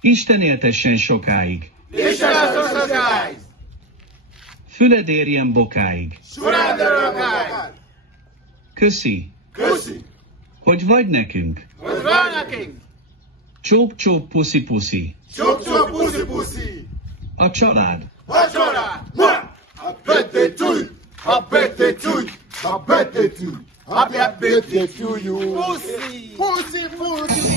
Isten éltessen sokáig. Isten éltessen sokáig. Füled érjen bokáig. Füled érjen bokáig. Köszi. Köszi. Hogy vagy nekünk. Hogy vagy nekünk. Csóp-csóp, puszi-puszi. Csóp-csóp, puszi-puszi. A család. A család. Happy birthday to you. Happy birthday to you. Happy birthday to you. Happy birthday to you. Pussy. Pussy, pussy.